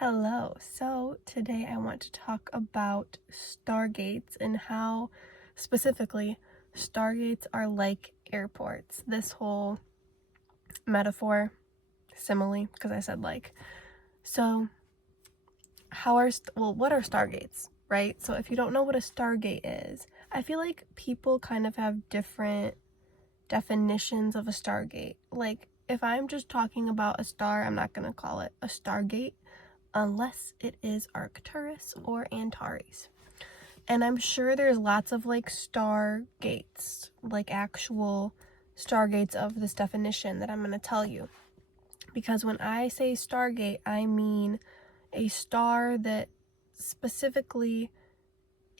Hello. So today I want to talk about stargates and how specifically stargates are like airports. This whole metaphor, simile, because I said like. So what are stargates, right? So if you don't know what a stargate is, I feel like people kind of have different definitions of a stargate. Like if I'm just talking about a star, I'm not going to call it a stargate unless it is Arcturus or Antares. And I'm sure there's lots of like stargates, like actual stargates of this definition that I'm going to tell you. Because when I say stargate, I mean a star that specifically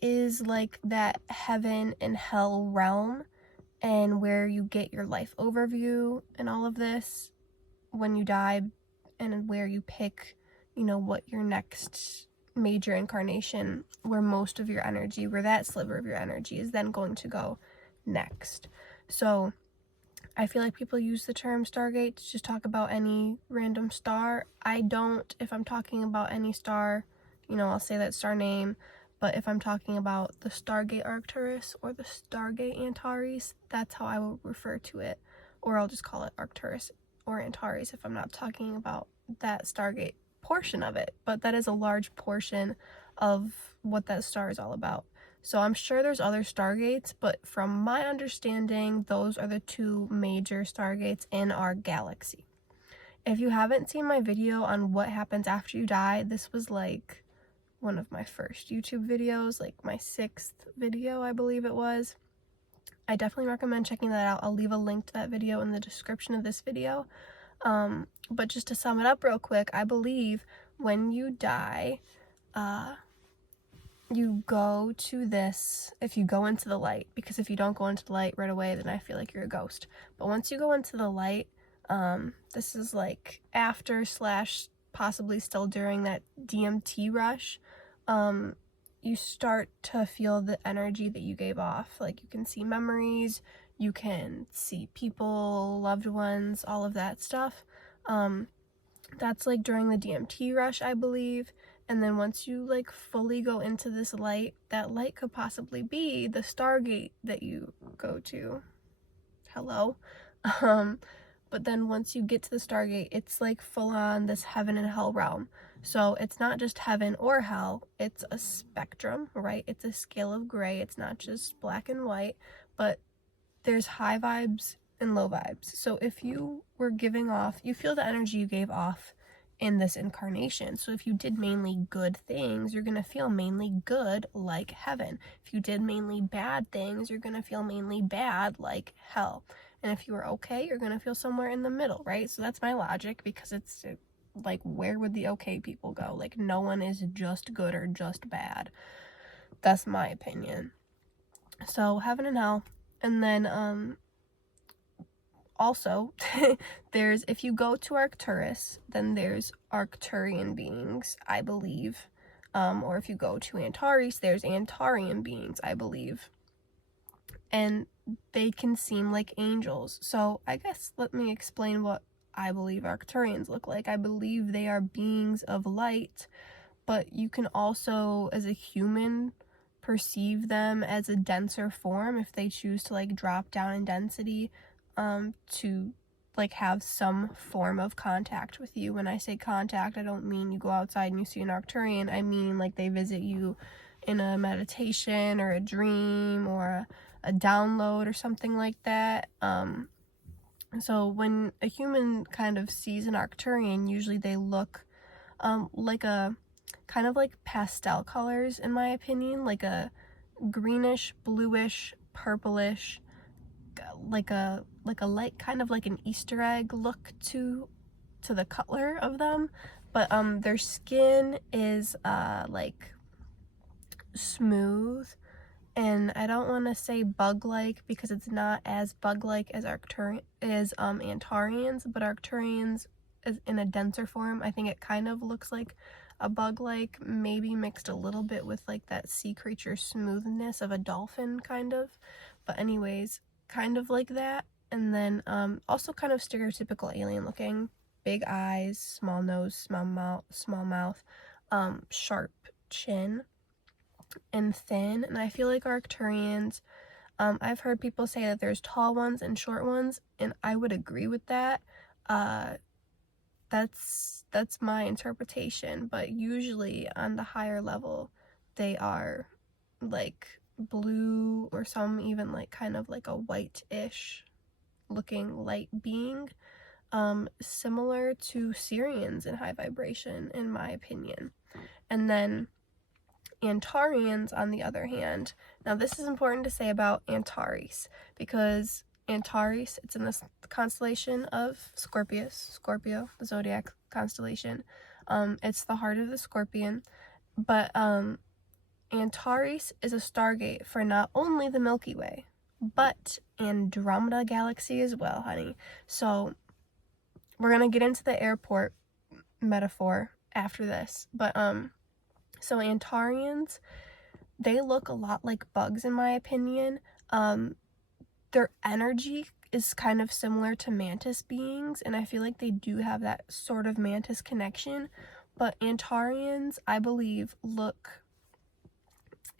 is like that heaven and hell realm and where you get your life overview and all of this when you die, and where you pick what your next major incarnation, where most of your energy, where that sliver of your energy is then going to go next. So I feel like people use the term stargate to just talk about any random star. I don't. If I'm talking about any star, I'll say that star name. But if I'm talking about the Stargate Arcturus or the Stargate Antares, that's how I will refer to it. Or I'll just call it Arcturus or Antares if I'm not talking about that Stargate portion of it. But that is a large portion of what that star is all about. So I'm sure there's other stargates, but from my understanding, those are the two major stargates in our galaxy. If you haven't seen my video on what happens after you die, this was like one of my first YouTube videos, like my 6th video, I believe it was. I definitely recommend checking that out. I'll leave a link to that video in the description of this video. But just to sum it up real quick, I believe when you die, you go to this, if you go into the light, because if you don't go into the light right away, then I feel like you're a ghost. But once you go into the light, this is like after / possibly still during that DMT rush, you start to feel the energy that you gave off. Like you can see memories, you can see people, loved ones, all of that stuff. That's like during the DMT rush, I believe. And then once you like fully go into this light, that light could possibly be the Stargate that you go to. Hello. But then once you get to the Stargate, it's like full on this heaven and hell realm. So it's not just heaven or hell, it's a spectrum, right? It's a scale of gray. It's not just black and white, but there's high vibes and low vibes. So if you were giving off, you feel the energy you gave off in this incarnation. So if you did mainly good things, you're going to feel mainly good, like heaven. If you did mainly bad things, you're going to feel mainly bad, like hell. And if you were okay, you're going to feel somewhere in the middle, right? So that's my logic, because it's like, where would the okay people go? Like, no one is just good or just bad. That's my opinion. So heaven and hell. And then also there's, if you go to Arcturus, then there's Arcturian beings, I believe. Or if you go to Antares, there's Antarian beings, I believe. And they can seem like angels. So I guess let me explain what I believe Arcturians look like. I believe they are beings of light, but you can also, as a human, perceive them as a denser form if they choose to like drop down in density, to like have some form of contact with you. When I say contact, I don't mean you go outside and you see an Arcturian. I mean like they visit you in a meditation or a dream or a download or something like that. So when a human kind of sees an Arcturian, usually they look like a kind of like pastel colors, in my opinion, like a greenish, bluish, purplish, like a light, kind of like an Easter egg look to the color of them. But their skin is like smooth, and I don't want to say bug-like because it's not as bug-like as Antarians, but Arcturians is in a denser form. I think it kind of looks like a bug-like, maybe mixed a little bit with like that sea creature smoothness of a dolphin, kind of. But anyways, kind of like that. And then also kind of stereotypical alien looking, big eyes, small nose, small mouth, sharp chin, and thin. And I feel like Arcturians, I've heard people say that there's tall ones and short ones, and I would agree with that. That's my interpretation, but usually on the higher level, they are like blue, or some even like kind of like a white-ish looking light being, similar to Sirians in high vibration, in my opinion. And then Antarians, on the other hand, now this is important to say about Antares, because Antares, it's in this constellation of Scorpio, the zodiac constellation. It's the heart of the Scorpion, but Antares is a stargate for not only the Milky Way, but Andromeda Galaxy as well, honey. So we're gonna get into the airport metaphor after this, but so Antarians, they look a lot like bugs in my opinion. Their energy is kind of similar to mantis beings, and I feel like they do have that sort of mantis connection, but Antarians, I believe, look,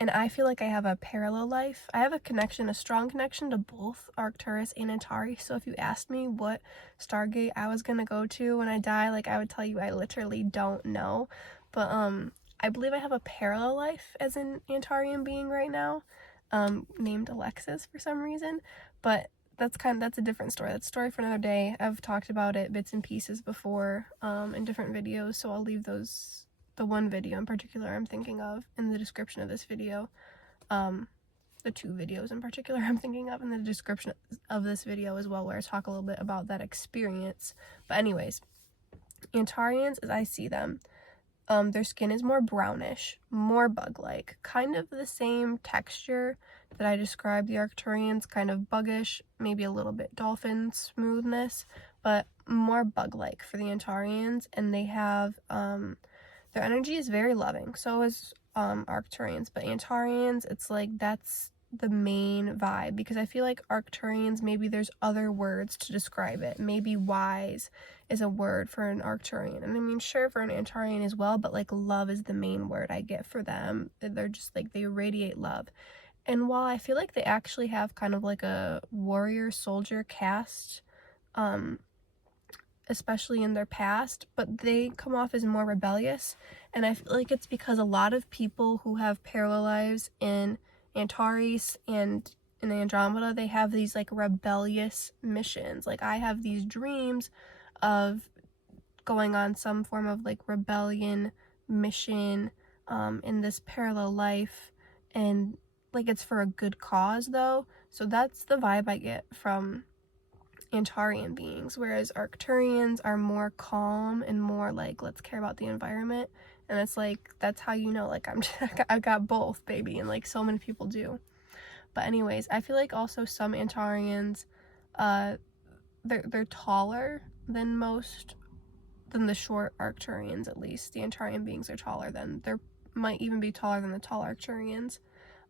and I feel like I have a parallel life. I have a strong connection to both Arcturus and Antares. So if you asked me what Stargate I was gonna go to when I die, like, I would tell you I literally don't know. But I believe I have a parallel life as an Antarian being right now, named Alexis for some reason. But that's a different story. That's a story for another day. I've talked about it bits and pieces before, in different videos, so I'll leave the one video in particular I'm thinking of in the description of this video. The two videos in particular I'm thinking of in the description of this video as well, where I talk a little bit about that experience. But anyways, Antarians, as I see them, their skin is more brownish, more bug-like, kind of the same texture that I described the Arcturians, kind of buggish, maybe a little bit dolphin smoothness, but more bug-like for the Antarians. And they have, their energy is very loving, so is Arcturians, but Antarians, it's like that's the main vibe, because I feel like Arcturians, maybe there's other words to describe it. Maybe wise is a word for an Arcturian, and I mean, sure, for an Antarian as well, but like love is the main word I get for them. They're just like, they radiate love. And while I feel like they actually have kind of like a warrior soldier cast, especially in their past, but they come off as more rebellious, and I feel like it's because a lot of people who have parallel lives in Antares and in Andromeda, they have these like rebellious missions. Like, I have these dreams of going on some form of like rebellion mission in this parallel life, and like it's for a good cause though. So that's the vibe I get from Antarian beings, whereas Arcturians are more calm and more like, let's care about the environment. And it's like, that's how you know, like, I got both, baby, and like so many people do. But anyways, I feel like also some Antarians, they're taller than the short Arcturians. At least the Antarian beings are taller than, they might even be taller than the tall Arcturians.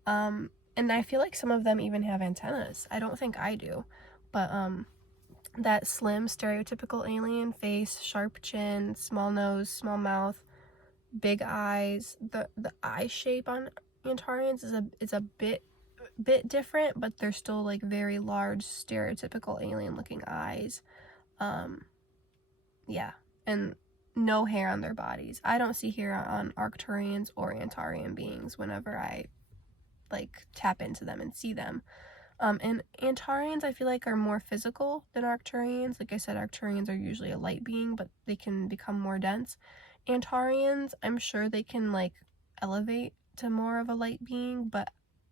And I feel like some of them even have antennas. I don't think I do, but that slim stereotypical alien face, sharp chin, small nose, small mouth, big eyes. The eye shape on Antarians is a bit different, but they're still like very large stereotypical alien looking eyes. Yeah, and no hair on their bodies. I don't see hair on Arcturians or Antarian beings whenever I like tap into them and see them. And Antarians, I feel like, are more physical than Arcturians. Like I said, Arcturians are usually a light being, but they can become more dense. Antarians, I'm sure they can like elevate to more of a light being, but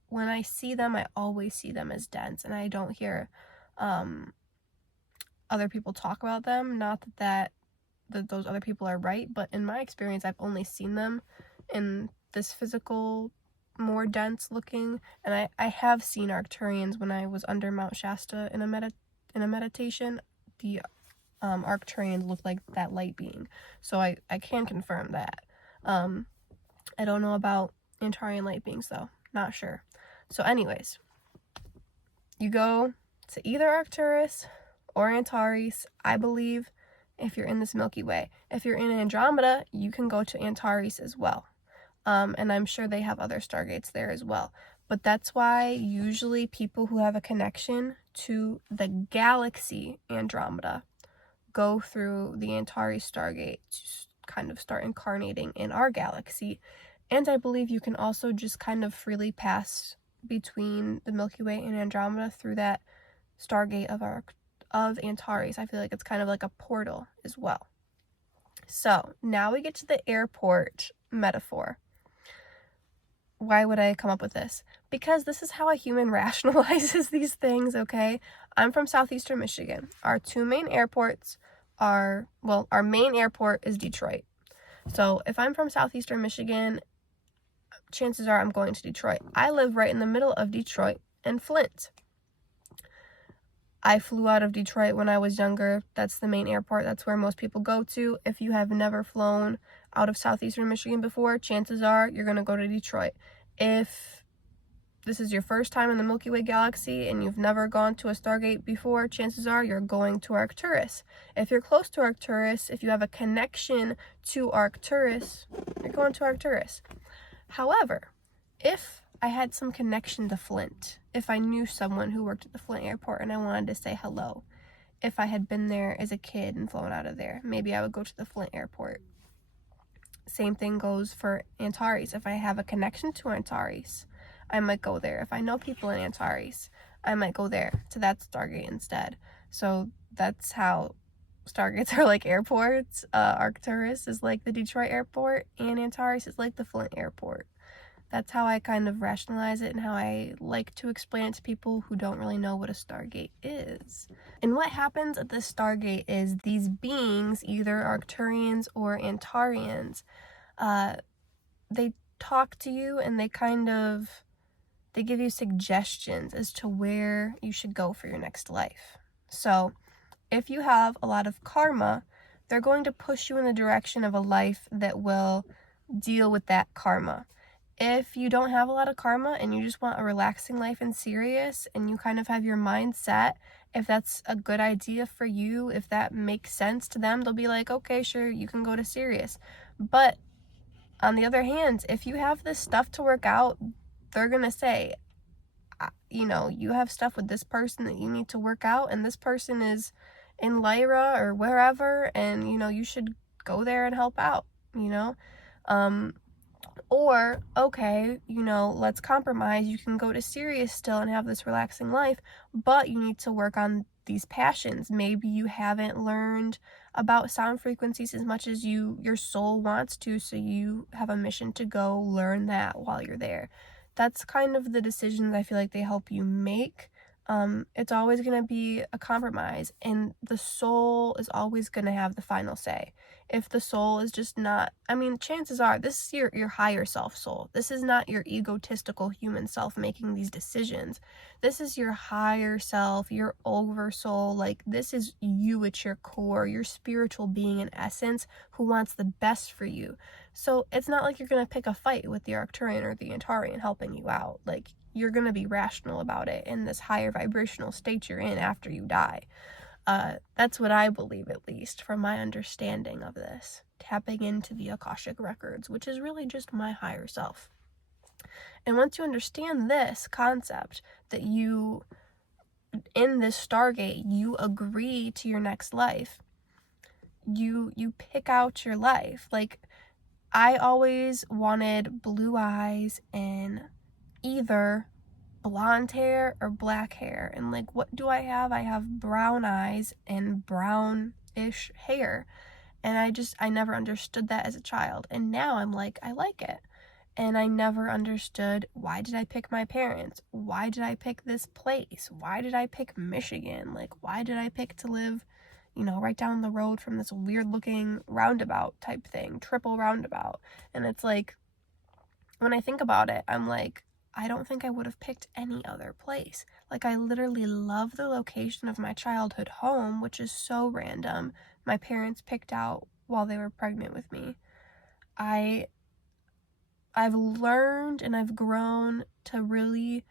when I see them, I always see them as dense, and I don't hear other people talk about them. Not that those other people are right, but in my experience, I've only seen them in this physical, more dense looking, and I have seen Arcturians when I was under Mount Shasta in a meditation. The Arcturians look like that light being, so I can confirm that. I don't know about Antarian light beings though, not sure. So anyways, you go to either Arcturus or Antares, I believe if you're in this Milky Way. If you're in Andromeda, you can go to Antares as well. And I'm sure they have other stargates there as well. But that's why usually people who have a connection to the galaxy Andromeda go through the Antares stargate to kind of start incarnating in our galaxy. And I believe you can also just kind of freely pass between the Milky Way and Andromeda through that stargate of Antares. I feel like it's kind of like a portal as well. So now we get to the airport metaphor. Why would I come up with this? Because this is how a human rationalizes these things, okay? I'm from southeastern Michigan. Our two main airports are, well, our main airport is Detroit. So if I'm from southeastern Michigan, chances are I'm going to Detroit. I live right in the middle of Detroit and Flint. I flew out of Detroit when I was younger. That's the main airport. That's where most people go to. If you have never flown out of southeastern Michigan before, chances are you're going to go to Detroit. If this is your first time in the Milky Way galaxy and you've never gone to a stargate before, chances are you're going to Arcturus. If you're close to Arcturus, if you have a connection to Arcturus, you're going to Arcturus. However, if I had some connection to Flint, if I knew someone who worked at the Flint airport and I wanted to say hello, if I had been there as a kid and flown out of there, maybe I would go to the Flint airport. Same thing goes for Antares. If I have a connection to Antares, I might go there. If I know people in Antares, I might go there to that stargate instead. So that's how stargates are like airports. Arcturus is like the Detroit airport, and Antares is like the Flint airport. That's how I kind of rationalize it and how I like to explain it to people who don't really know what a stargate is. And what happens at this stargate is these beings, either Arcturians or Antarians, they talk to you and they give you suggestions as to where you should go for your next life. So if you have a lot of karma, they're going to push you in the direction of a life that will deal with that karma. If you don't have a lot of karma and you just want a relaxing life in Sirius and you kind of have your mind set, if that's a good idea for you, if that makes sense to them, they'll be like, okay, sure, you can go to Sirius. But on the other hand, if you have this stuff to work out, they're going to say, you have stuff with this person that you need to work out, and this person is in Lyra or wherever, and, you should go there and help out, Or, okay, let's compromise. You can go to Sirius still and have this relaxing life, but you need to work on these passions. Maybe you haven't learned about sound frequencies as much as your soul wants to, so you have a mission to go learn that while you're there. That's kind of the decisions I feel like they help you make. It's always going to be a compromise, and the soul is always going to have the final say. If the soul is just not, chances are this is your higher self soul. This is not your egotistical human self making these decisions. This is your higher self, your oversoul. Like, this is you at your core, your spiritual being in essence, who wants the best for you. So it's not like you're going to pick a fight with the Arcturian or the Antarian helping you out. Like, you're going to be rational about it in this higher vibrational state you're in after you die. That's what I believe, at least, from my understanding of this. Tapping into the Akashic records, which is really just my higher self. And once you understand this concept, that you, in this Stargate, you agree to your next life. You pick out your life. Like, I always wanted blue eyes and either blonde hair or black hair, and like, what do I have? I have brown eyes and brownish hair, and I never understood that as a child, and now I'm like, I like it. And I never understood, why did I pick my parents? Why did I pick this place? Why did I pick Michigan? Like, why did I pick to live, right down the road from this weird looking roundabout type thing, triple roundabout? And it's like, when I think about it, I'm like, I don't think I would have picked any other place. Like, I literally love the location of my childhood home, which is so random. My parents picked out while they were pregnant with me. I've learned and I've grown to really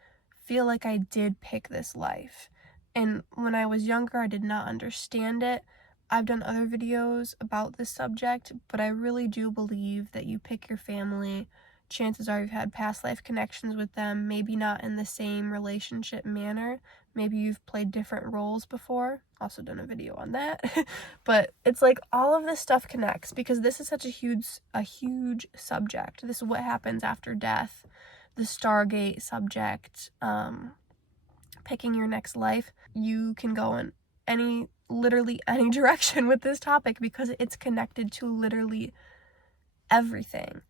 feel like I did pick this life. And when I was younger, I did not understand it, I've done other videos about this subject, but I really do believe that you pick your family. Chances are you've had past life connections with them, maybe not in the same relationship manner. Maybe you've played different roles before. Also done a video on that. But it's like all of this stuff connects because this is such a huge subject. This is what happens after death, the Stargate subject, picking your next life. You can go in literally any direction with this topic because it's connected to literally everything.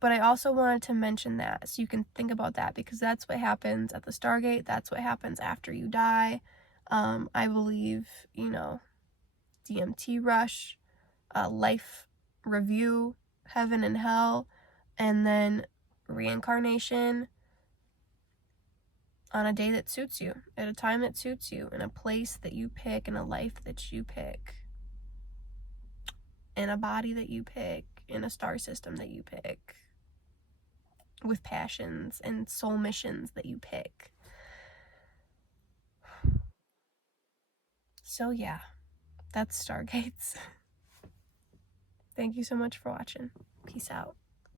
But I also wanted to mention that so you can think about that because that's what happens at the Stargate. That's what happens after you die. I believe, DMT rush, life review, heaven and hell, and then reincarnation on a day that suits you, at a time that suits you, in a place that you pick, in a life that you pick, in a body that you pick, in a star system that you pick, with passions and soul missions that you pick. So yeah, that's Stargates. Thank you so much for watching. Peace out.